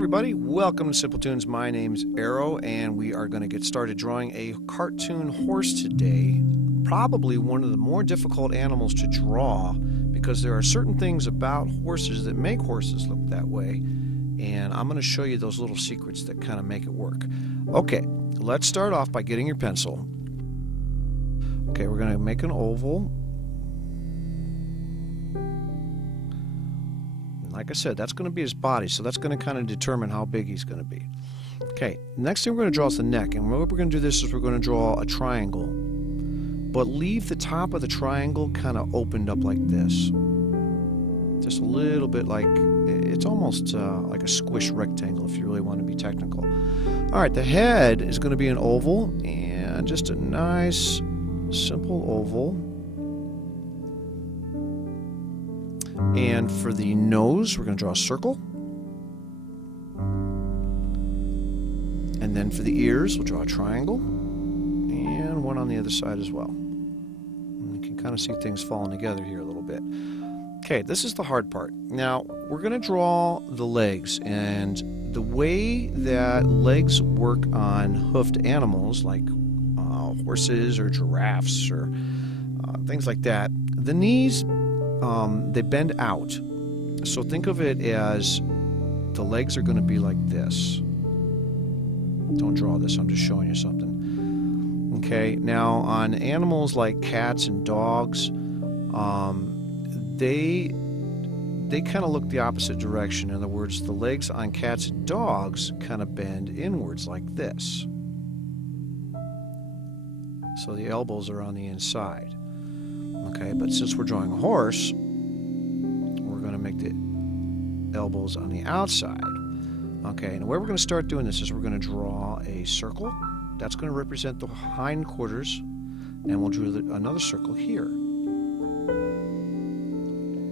everybody, welcome to Simpletoons. My name's Arrow and we are going to get started drawing a cartoon horse today. Probably one of the more difficult animals to draw because there are certain things about horses that make horses look that way, and I'm going to show you those little secrets that kind of make it work. Okay, let's start off by getting your pencil. Okay, we're going to make an oval. Like I said, that's going to be his body, so that's going to kind of determine how big he's going to be. Okay, next thing we're going to draw is the neck, and what we're going to do this is we're going to draw a triangle, but leave the top of the triangle kind of opened up like this. Just a little bit like, it's almost like a squished rectangle if you really want to be technical. Alright, the head is going to be an oval, and just a nice, simple oval. And for the nose, we're going to draw a circle. And then for the ears, we'll draw a triangle. And one on the other side as well. And you can kind of see things falling together here a little bit. Okay, this is the hard part. Now, we're going to draw the legs. And the way that legs work on hoofed animals, like horses or giraffes or things like that, the knees, they bend out. So think of it as the legs are going to be like this. Don't draw this, I'm just showing you something. Okay, now on animals like cats and dogs, they kind of look the opposite direction. In other words, the legs on cats and dogs kind of bend inwards like this. So the elbows are on the inside. Okay, but since we're drawing a horse, we're going to make the elbows on the outside. Okay, and the way we're going to start doing this is we're going to draw a circle. That's going to represent the hindquarters, and we'll draw another circle here.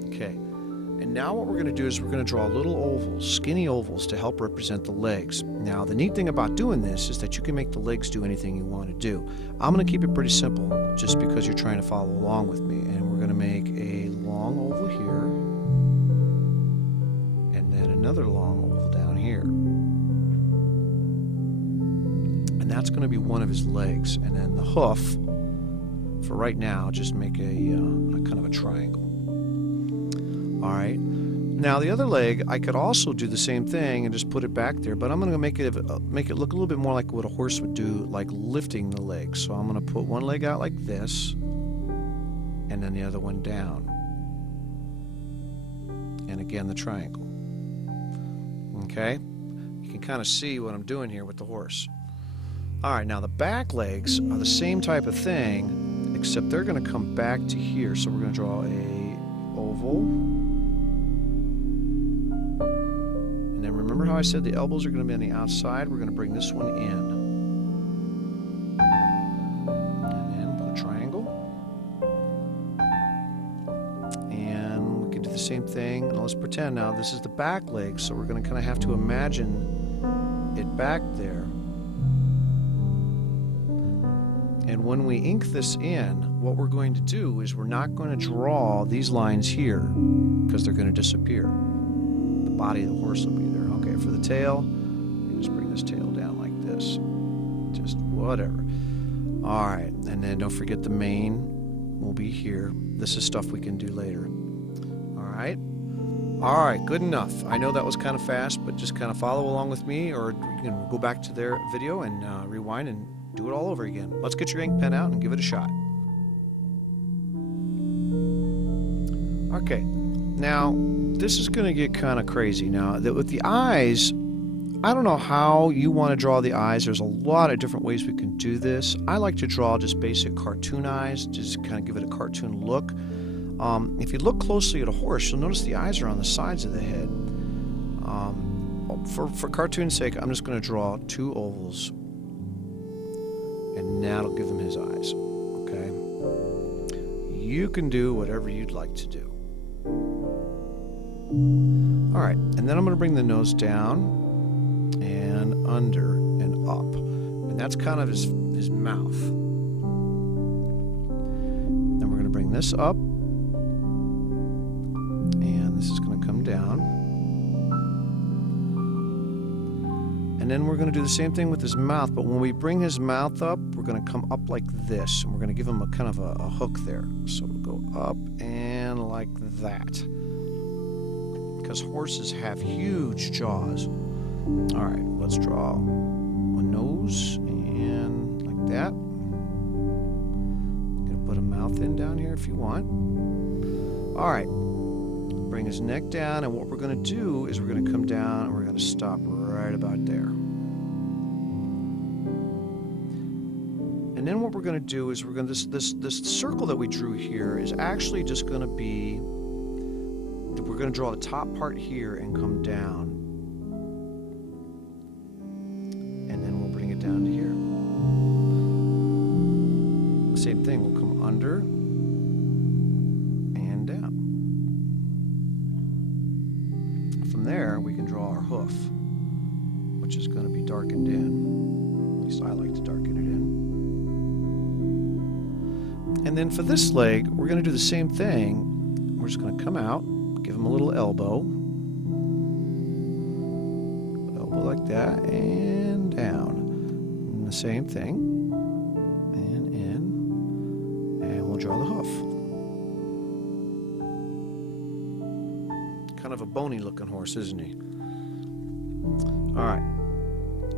Okay, and now what we're going to do is we're going to draw little ovals, skinny ovals, to help represent the legs. Now, the neat thing about doing this is that you can make the legs do anything you want to do. I'm going to keep it pretty simple, just because you're trying to follow along with me. And we're going to make a long oval here, and then another long oval down here. And that's going to be one of his legs. And then the hoof, for right now, just make a kind of a triangle. All right. Now the other leg, I could also do the same thing and just put it back there, but I'm going to make it look a little bit more like what a horse would do, like lifting the legs. So I'm going to put one leg out like this, and then the other one down. And again, the triangle. Okay? You can kind of see what I'm doing here with the horse. All right, now the back legs are the same type of thing, except they're going to come back to here. So we're going to draw a oval. Remember how I said the elbows are going to be on the outside? We're going to bring this one in. And then put a triangle. And we can do the same thing. Now let's pretend now this is the back leg, so we're going to kind of have to imagine it back there. And when we ink this in, what we're going to do is we're not going to draw these lines here because they're going to disappear. The body of the horse will be there. Okay, for the tail, you just bring this tail down like this. Just whatever. Alright, and then don't forget the mane will be here. This is stuff we can do later. Alright? Alright, good enough. I know that was kind of fast, but just kind of follow along with me, or you can go back to their video and rewind and do it all over again. Let's get your ink pen out and give it a shot. Okay, now this is going to get kind of crazy. Now, with the eyes, I don't know how you want to draw the eyes. There's a lot of different ways we can do this. I like to draw just basic cartoon eyes, just kind of give it a cartoon look. If you look closely at a horse, you'll notice the eyes are on the sides of the head. For cartoon's sake, I'm just going to draw two ovals, and that'll give him his eyes. Okay? You can do whatever you'd like to do. Alright, and then I'm going to bring the nose down and under and up. And that's kind of his mouth. Then we're going to bring this up. And this is going to come down. And then we're going to do the same thing with his mouth, but when we bring his mouth up, we're going to come up like this, and we're going to give him a kind of a hook there. So we'll go up and like that. Because horses have huge jaws. All right, let's draw a nose and like that. I'm going to put a mouth in down here if you want. All right, bring his neck down, and what we're going to do is we're going to come down and we're going to stop right about there. And then what we're going to do is we're going to this circle that we drew here is actually just going to be, we're going to draw the top part here and come down, and then we'll bring it down to here. Same thing, we'll come under and down. From there we can draw our hoof, which is going to be darkened in. At least I like to darken it in. And then for this leg, we're going to do the same thing. We're just going to come out, give him a little elbow. Elbow like that, and down. And the same thing. And in. And we'll draw the hoof. Kind of a bony looking horse, isn't he? All right.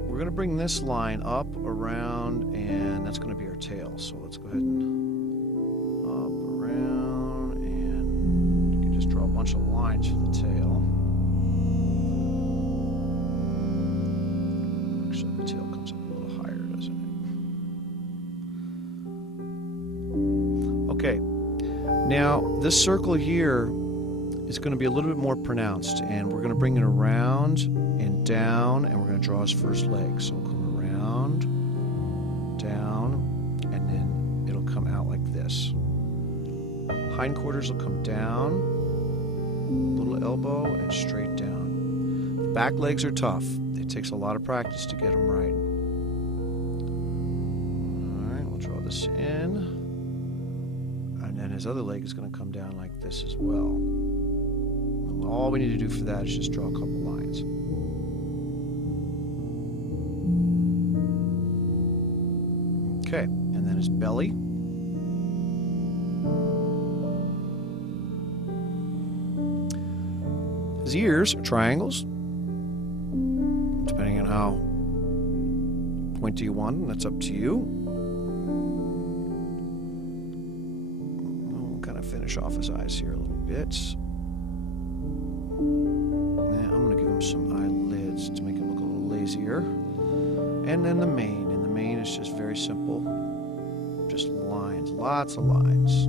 We're going to bring this line up, around, and that's going to be our tail. So let's go ahead and up, around, and you can just draw a bunch of lines for the tail. Actually, the tail comes up a little higher, doesn't it? Okay. Now, this circle here is going to be a little bit more pronounced, and we're going to bring it around and down, and we're going to draw his first leg. So we'll come around, down, and then it'll come out like this. Hindquarters will come down, little elbow, and straight down. The back legs are tough. It takes a lot of practice to get them right. All right, we'll draw this in, and then his other leg is going to come down like this as well. And all we need to do for that is just draw a couple lines. Okay, and then his belly. His ears are triangles, depending on how pointy you want them. That's up to you. We'll kind of finish off his eyes here a little bit. And I'm going to give him some eyelids to make him look a little lazier. And then the mane. And the mane is just very simple. Just lines, lots of lines.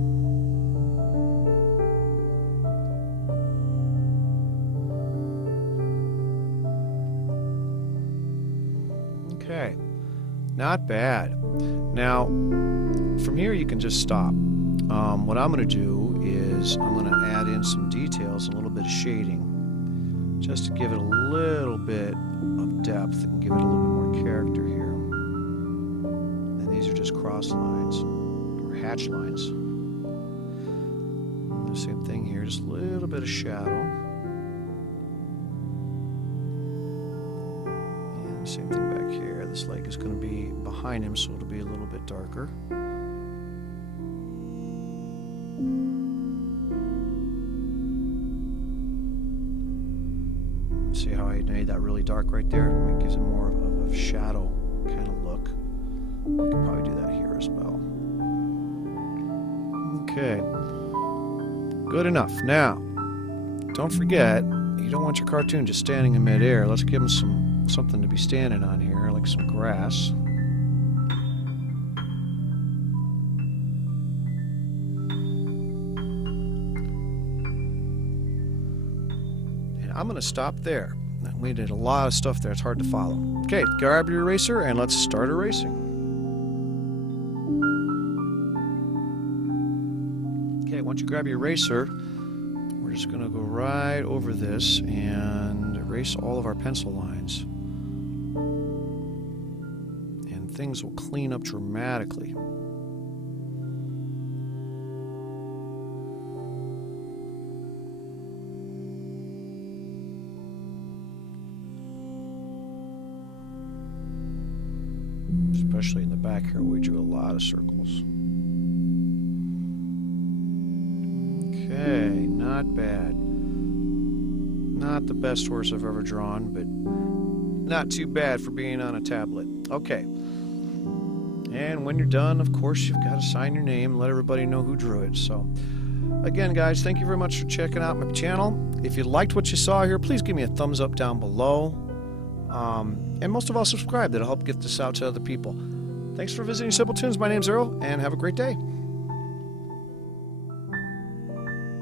Okay, not bad. Now, from here you can just stop. What I'm going to do is I'm going to add in some details, a little bit of shading, just to give it a little bit of depth and give it a little bit more character here. And these are just cross lines, or hatch lines. And the same thing here, just a little bit of shadow. And the same thing back here. This leg is going to be behind him, so it'll be a little bit darker. See how I made that really dark right there? It gives it more of a shadow kind of look. We can probably do that here as well. Okay. Good enough. Now, don't forget, you don't want your cartoon just standing in midair. Let's give him something to be standing on here, like some grass. I'm going to stop there. We did a lot of stuff there. It's hard to follow. Okay, grab your eraser and let's start erasing. Okay, once you grab your eraser, we're just going to go right over this and erase all of our pencil lines. And things will clean up dramatically. especially in the back here, we drew a lot of circles. Okay, not bad. Not the best horse I've ever drawn, but not too bad for being on a tablet. Okay. And when you're done, of course, you've got to sign your name, let everybody know who drew it. So, again, guys, thank you very much for checking out my channel. If you liked what you saw here, please give me a thumbs up down below. And most of all, subscribe. That'll help get this out to other people. Thanks for visiting Simpletoons. My name's Earl, and have a great day.